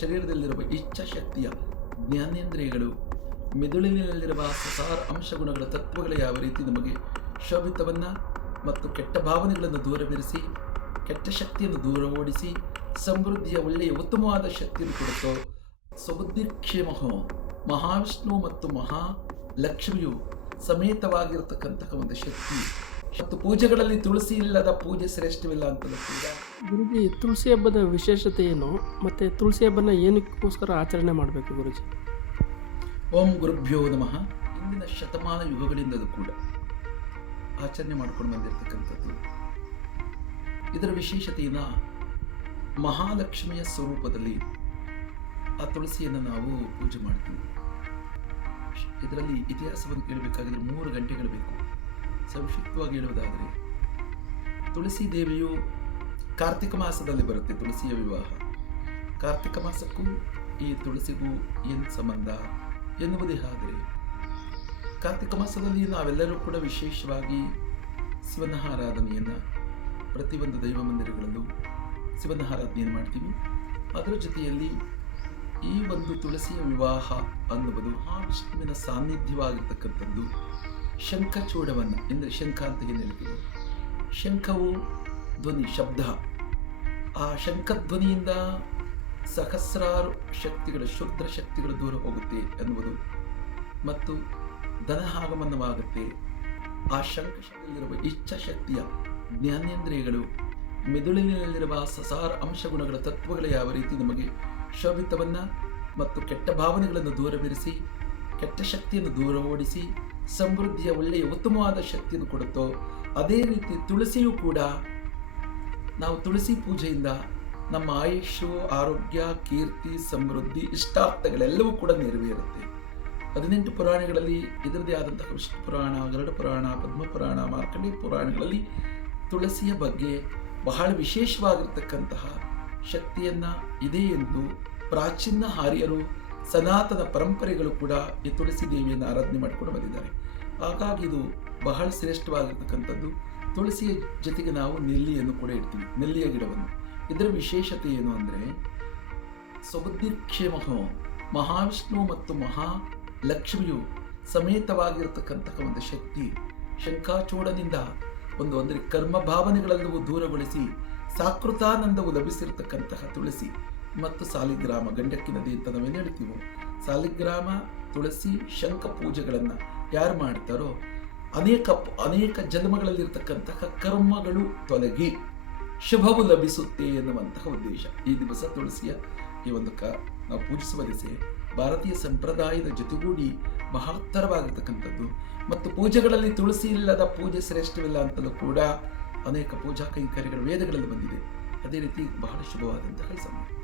ಶರೀರದಲ್ಲಿರುವ ಇಚ್ಛಾಶಕ್ತಿಯ ಜ್ಞಾನೇಂದ್ರಿಯಗಳು, ಮೆದುಳಿನಲ್ಲಿರುವ ಸಸಾರ ಅಂಶಗುಣಗಳ ತತ್ವಗಳು ಯಾವ ರೀತಿ ನಮಗೆ ಶೋಭಿತವನ್ನು ಮತ್ತು ಕೆಟ್ಟ ಭಾವನೆಗಳನ್ನು ದೂರವಿರಿಸಿ, ಕೆಟ್ಟ ಶಕ್ತಿಯನ್ನು ದೂರ ಓಡಿಸಿ ಸಮೃದ್ಧಿಯ ಒಳ್ಳೆಯ ಉತ್ತಮವಾದ ಶಕ್ತಿಯನ್ನು ಕೊಡುತ್ತೋ ಸ್ವಬುದ್ಧಿಕ್ಷೇಮ ಮಹಾವಿಷ್ಣು ಮತ್ತು ಮಹಾಲಕ್ಷ್ಮಿಯು ಸಮೇತವಾಗಿರತಕ್ಕಂತಹ ಒಂದು ಶಕ್ತಿ. ಮತ್ತು ಪೂಜೆಗಳಲ್ಲಿ ತುಳಸಿ ಇಲ್ಲದ ಪೂಜೆ ಶ್ರೇಷ್ಠವಿಲ್ಲ ಅಂತ ಗುರುಜಿ ತುಳಸಿ ಹಬ್ಬದ ವಿಶೇಷತೆ ಏನು? ಮತ್ತು ತುಳಸಿ ಹಬ್ಬನ ಏನಕ್ಕೋಸ್ಕರ ಆಚರಣೆ ಮಾಡಬೇಕು ಗುರುಜಿ? ಓಂ ಗುರುಭ್ಯೋ ನಮಃ. ಇಂದಿನ ಶತಮಾನ ಯುಗಗಳಿಂದಲೂ ಕೂಡ ಆಚರಣೆ ಮಾಡ್ಕೊಂಡು ಬಂದಿರತಕ್ಕಂಥದ್ದು. ಇದರ ವಿಶೇಷತೆಯನ್ನು ಮಹಾಲಕ್ಷ್ಮಿಯ ಸ್ವರೂಪದಲ್ಲಿ ಆ ತುಳಸಿಯನ್ನು ನಾವು ಪೂಜೆ ಮಾಡ್ತೀವಿ. ಇದರಲ್ಲಿ ಇತಿಹಾಸವನ್ನು ಕೇಳಬೇಕಾಗಿದ್ರೆ ಮೂರು ಗಂಟೆಗಳು ಬೇಕು. ಸಂಕ್ಷಿಪ್ತವಾಗಿ ಹೇಳುವುದಾದರೆ, ತುಳಸಿ ದೇವಿಯು ಕಾರ್ತಿಕ ಮಾಸದಲ್ಲಿ ಬರುತ್ತೆ ತುಳಸಿಯ ವಿವಾಹ. ಕಾರ್ತಿಕ ಮಾಸಕ್ಕೂ ಈ ತುಳಸಿಗೂ ಏನು ಸಂಬಂಧ ಎನ್ನುವುದೇ ಆದರೆ ಕಾರ್ತಿಕ ಮಾಸದಲ್ಲಿ ನಾವೆಲ್ಲರೂ ಕೂಡ ವಿಶೇಷವಾಗಿ ಶಿವನ ಆರಾಧನೆಯನ್ನು ಪ್ರತಿಯೊಂದು ದೈವ ಮಂದಿರಗಳಲ್ಲೂ ಶಿವನ ಆರಾಧನೆಯನ್ನು ಮಾಡ್ತೀವಿ. ಅದರ ಜೊತೆಯಲ್ಲಿ ಈ ಒಂದು ತುಳಸಿಯ ವಿವಾಹ ಅನ್ನುವುದು ಆ ವಿಷ್ಣುವಿನ ಸಾನ್ನಿಧ್ಯವಾಗಿರ್ತಕ್ಕಂಥದ್ದು ಶಂಖಚೂಡವನ್ನು ಎಂದರೆ ಶಂಖ ಅಂತ ಹಿನ್ನೆಲೆ ಶಂಖವು ಧ್ವನಿ, ಶಬ್ದ. ಆ ಶಂಖಧ್ವನಿಯಿಂದ ಸಹಸ್ರಾರು ಶಕ್ತಿಗಳು, ಶುದ್ರ ಶಕ್ತಿಗಳು ದೂರ ಹೋಗುತ್ತೆ ಎನ್ನುವುದು. ಮತ್ತು ಧನಹಾಗಮನವಾಗುತ್ತೆ. ಆ ಶಂಖಶಕ್ತಿಯಲ್ಲಿರುವ ಇಚ್ಛಾಶಕ್ತಿಯ ಜ್ಞಾನೇಂದ್ರಿಯಗಳು, ಮೆದುಳಿನಲ್ಲಿರುವ ಸಸಾರ ಅಂಶಗುಣಗಳ ತತ್ವಗಳು ಯಾವ ರೀತಿ ನಮಗೆ ಶೋಭಿತವನ್ನು ಮತ್ತು ಕೆಟ್ಟ ಭಾವನೆಗಳನ್ನು ದೂರವಿರಿಸಿ, ಕೆಟ್ಟ ಶಕ್ತಿಯನ್ನು ದೂರ ಓಡಿಸಿ ಸಮೃದ್ಧಿಯ ಒಳ್ಳೆಯ ಉತ್ತಮವಾದ ಶಕ್ತಿಯನ್ನು ಕೊಡುತ್ತೋ, ಅದೇ ರೀತಿ ತುಳಸಿಯೂ ಕೂಡ ನಾವು ತುಳಸಿ ಪೂಜೆಯಿಂದ ನಮ್ಮ ಆಯುಷು ಆರೋಗ್ಯ, ಕೀರ್ತಿ, ಸಮೃದ್ಧಿ, ಇಷ್ಟಾರ್ಥಗಳೆಲ್ಲವೂ ಕೂಡ ನೆರವೇರುತ್ತೆ. ಹದಿನೆಂಟು ಪುರಾಣಗಳಲ್ಲಿ ಇದರದೇ ಆದಂತಹ ವಿಷ್ಣು ಪುರಾಣ, ಗರುಡ ಪುರಾಣ ಪದ್ಮಪುರಾಣ ಮಾರ್ಕಂಡಿ ಪುರಾಣಗಳಲ್ಲಿ ತುಳಸಿಯ ಬಗ್ಗೆ ಬಹಳ ವಿಶೇಷವಾಗಿರ್ತಕ್ಕಂತಹ ಶಕ್ತಿಯನ್ನು ಇದೆ ಎಂದು ಪ್ರಾಚೀನ ಹಾರ್ಯರು ಸನಾತನ ಪರಂಪರೆಗಳು ಕೂಡ ಈ ತುಳಸಿ ದೇವಿಯನ್ನು ಆರಾಧನೆ ಮಾಡಿಕೊಂಡು ಬಂದಿದ್ದಾರೆ. ಹಾಗಾಗಿ ಇದು ಬಹಳ ಶ್ರೇಷ್ಠವಾಗಿರ್ತಕ್ಕಂಥದ್ದು. ತುಳಸಿಯ ಜೊತೆಗೆ ನಾವು ನೆಲ್ಲಿಯನ್ನು ಕೂಡ ಇಡ್ತೀವಿ, ನೆಲ್ಲಿಯ ಗಿಡವನ್ನು. ಇದರ ವಿಶೇಷತೆ ಏನು ಅಂದರೆ ಸ್ವಬುದ್ಧಿಕ್ಷೇಮ ಮಹಾವಿಷ್ಣು ಮತ್ತು ಮಹಾಲಕ್ಷ್ಮಿಯು ಸಮೇತವಾಗಿರತಕ್ಕಂತಹ ಒಂದು ಶಕ್ತಿ ಶಂಕಾಚೂಡದಿಂದ ಒಂದು ಅಂದರೆ ಕರ್ಮ ಭಾವನೆಗಳೆಲ್ಲವೂ ದೂರಗೊಳಿಸಿ ಸಾಕೃತಾನಂದವು ಲಭಿಸಿರತಕ್ಕಂತಹ ತುಳಸಿ. ಮತ್ತು ಸಾಲಿಗ್ರಾಮ ಗಂಡಕ್ಕಿ ನದಿ ಅಂತ ನಾವೇನು ಹೇಳ್ತೀವೋ ಸಾಲಿಗ್ರಾಮ ತುಳಸಿ ಶಂಖ ಪೂಜೆಗಳನ್ನು ಯಾರು ಮಾಡ್ತಾರೋ? ಅನೇಕ ಅನೇಕ ಜನ್ಮಗಳಲ್ಲಿರ್ತಕ್ಕಂತಹ ಕರ್ಮಗಳು ತೊಲಗಿ ಶುಭವು ಲಭಿಸುತ್ತೆ ಎನ್ನುವಂತಹ ಉದ್ದೇಶ. ಈ ದಿವಸ ತುಳಸಿಯ ಈ ಒಂದು ಕ, ನಾವು ಪೂಜಿಸುವ ದಿಸೆ ಭಾರತೀಯ ಸಂಪ್ರದಾಯದ ಜೊತೆಗೂಡಿ ಮಹತ್ತರವಾಗಿರ್ತಕ್ಕಂಥದ್ದು. ಮತ್ತು ಪೂಜೆಗಳಲ್ಲಿ ತುಳಸಿ ಇಲ್ಲದ ಪೂಜೆ ಶ್ರೇಷ್ಠವಿಲ್ಲ ಅಂತಲೂ ಕೂಡ ಅನೇಕ ಪೂಜಾ ಕೈಂಕರ್ಯಗಳು ವೇದಗಳಲ್ಲಿ ಬಂದಿದೆ. ಅದೇ ರೀತಿ ಬಹಳ ಶುಭವಾದಂತಹ ಸಮಯ.